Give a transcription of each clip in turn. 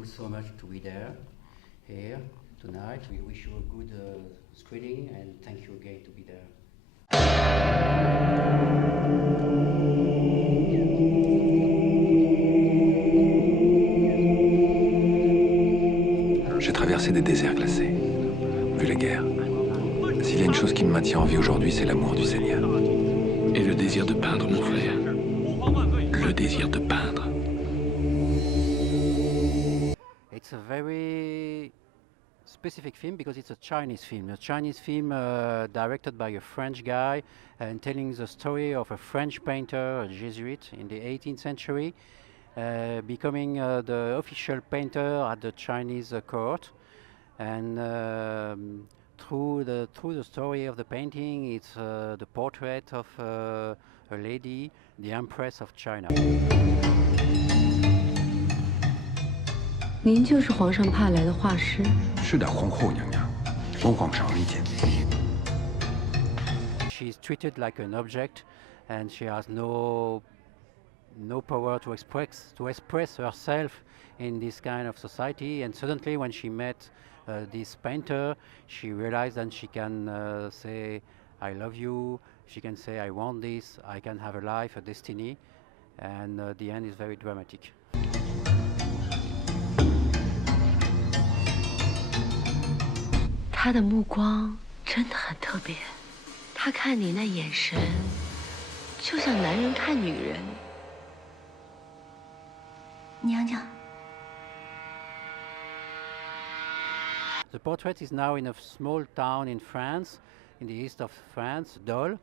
you so much to be there, here, tonight. We wish you a good screening and thank you again to be there. J'ai traversé des déserts glacés, vu la guerre. S'il y a une chose qui me maintient en vie aujourd'hui, c'est l'amour du Seigneur. Et le désir de peindre, mon frère. Le désir de peindre. It's a very specific film because it's a Chinese film. A Chinese film directed by a French guy and telling the story of a French painter, a Jesuit in the 18th century, becoming the official painter at the Chinese court. And through the story of the painting, it's the portrait of a lady, the Empress of China. 您就是皇上派来的画师？是的，皇后娘娘，奉皇上意见。She's treated like an object, and she has no power to express herself in this kind of society. And suddenly, when she met this painter, she realized that she can say, "I love you." She can say, "I want this. I can have a life, a destiny." And the end is very dramatic. 他的目光真的很特别，他看你那眼神，就像男人看女人。娘娘。 The portrait is now in a small town in France, in the east of France, Dole.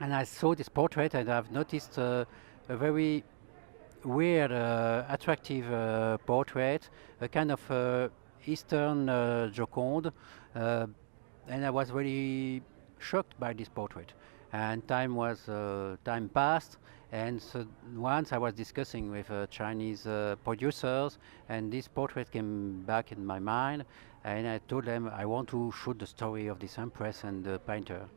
And I saw this portrait and I've noticed a very weird, attractive portrait, a kind of Eastern Joconde. And I was really shocked by this portrait. And time passed, and so once I was discussing with Chinese producers, and this portrait came back in my mind, and I told them I want to shoot the story of this empress and the painter.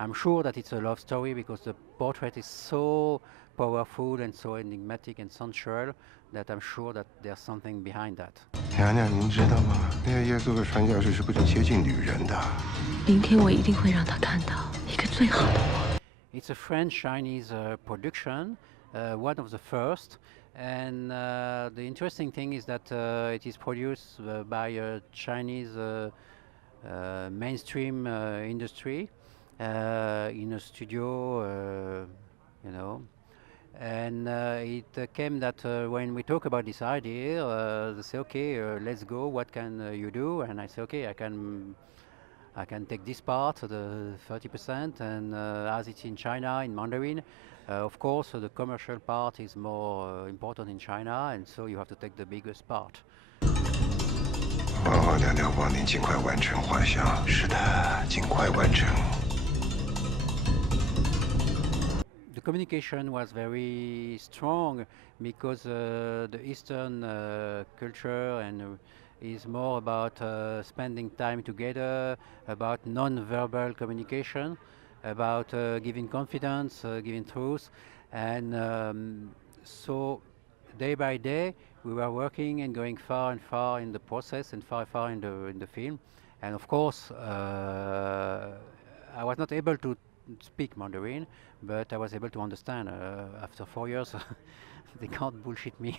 I'm sure that it's a love story because the portrait is so powerful and so enigmatic and sensual that I'm sure that there's something behind that. 娘娘，您知道吗？那个耶稣的传教士是不准接近女人的。明天我一定会让他看到一个最好的我。 It's a French-Chinese production, one of the first. And the interesting thing is that it is produced by a Chinese mainstream industry in a studio, you know. And it came that when we talk about this idea, they say, okay, let's go, what can you do? And I say, okay, I can take this part, the 30%, and as it's in China, in Mandarin, of course, the commercial part is more important in China, and so you have to take the biggest part. 皇后娘娘望您尽快完成画像。是的，尽快完成。 The communication was very strong because the Eastern culture and is more about spending time together, about non-verbal communication, about giving confidence, giving truth, and so day by day we were working and going far and far in the process and far in the film, and of course I was not able to speak Mandarin, but I was able to understand. After 4 years, they can't bullshit me.